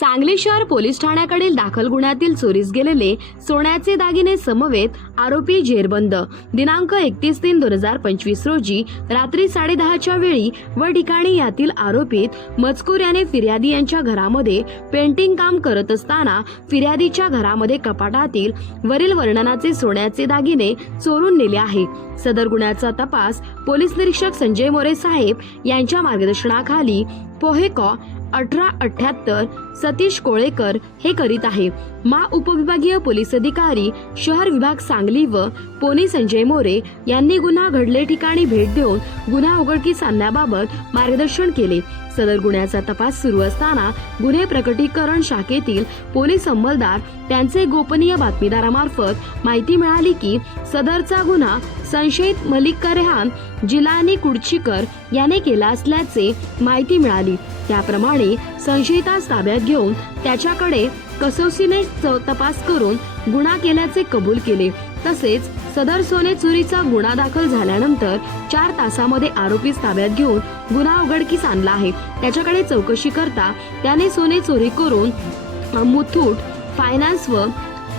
सांगली शहर पोलीस ठाण्याकडील दाखल गुन्ह्यातील चोरीस गेलेले सोन्याचे दागिने समवेत आरोपी जेरबंद. दिनांक एकतीस तीन दोन हजार पंचवीस रोजी रात्री साडेदहाच्या वेळी व ठिकाणी यातील आरोपीत मजकूर याने फिर्यादी यांच्या घरामध्ये पेंटिंग काम करत असताना फिर्यादीच्या घरामध्ये कपाटातील वरील वर्णनाचे सोन्याचे दागिने चोरून नेले आहे. सदर गुन्ह्याचा तपास पोलीस निरीक्षक संजय मोरे साहेब यांच्या मार्गदर्शनाखाली पोहेकॉ अठरा अठ्याहत्तर सतीश कोळेकर हे करीत आहे. मा उपविभागीय पोलीस अधिकारी शहर विभाग सांगली व पोनी संजय मोरे यांनी गुन्हा घडले ठिकाणी भेट देऊन गुन्हा उघडकीस आणण्याबाबत मार्गदर्शन केले. सदर गुन्ह्याचा तपास सुरू असताना गुन्हे प्रकटीकरण शाखेतील पोलीस अंमलदार त्यांचे गोपनीय बातमीदारामार्फत माहिती मिळाली की सदरचा गुन्हा संशयित मलिक रेहान जिलानी कुडचीकर याने केला असल्याचे माहिती मिळाली. त्याप्रमाणे संशयितास ताब्यात घेऊन त्याच्याकडे कसोसीने तपास करून गुन्हा केल्याचे कबूल केले. तसेच सदर सोने चोरीचा गुन्हा दाखल झाल्यानंतर चार तासामध्ये आरोपी ताब्यात घेऊन गुन्हा उघडकीस आणला आहे. त्याच्याकडे चौकशी करता त्याने सोने चोरी करून मुथूट फायनान्स व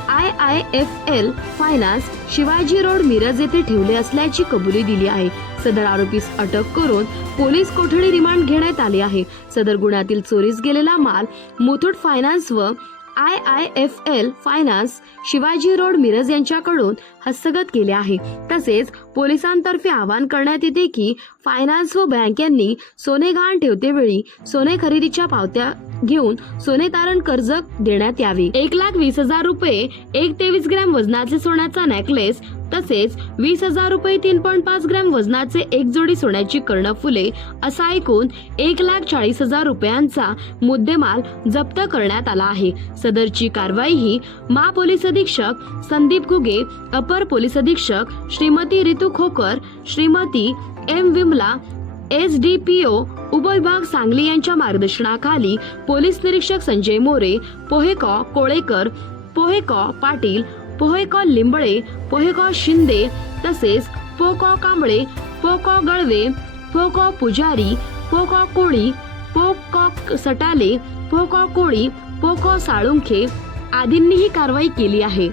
I I F L finance Shivaji road Miraj येथे ठेवले असल्याची कबुली दिली आहे. सदर आरोपीस अटक करून पोलीस कोठडी रिमांड घेण्यात आले आहे. सदर गुन्ह्यातील चोरीस गेलेला माल मुथूट फायनान्स व I I F L finance Shivaji road Miraj यांच्याकडून हस्तगत केले आहे. तसेच पोलिसांतर्फे आवाहन करण्यात येते की फायनान्स व बँक यांनी सोने गहाण ठेवतेवेळी सोने खरेदीच्या पावत्या घेऊन सोने तारण कर्ज देण्यात यावे. एक लाख वीस हजार रुपये एक तेवीस ग्रॅम वजनाचे सोन्याचा नेकलेस तसेच वीस हजार रुपये तीन पॉईंट पाच ग्रॅम वजनाचे एक जोडी सोन्याची कर्णफुले असा एकूण एक लाख चाळीस हजार रुपयांचा मुद्देमाल जप्त करण्यात आला आहे. सदरची कारवाई ही महापोलीस अधीक्षक संदीप घुगे अपर पोलीस अधीक्षक Shrimati Ritu Khokar Shrimati M Vimala S D P O उपविभाग सांगली यांच्या मार्गदर्शनाखाली पोलीस निरीक्षक संजय मोरे पोहेकॉ कोळेकर पोहेकॉ पाटील पोहेकॉ लिंबळे पोहेकॉ शिंदे तसेच पोकॉ कांबळे पोकॉ गळवे पोकॉ पुजारी पोकॉ कोळी पोकॉ सटाले पोकॉ कोळी पोकॉ साळुंखे आदींनी ही कारवाई केली आहे.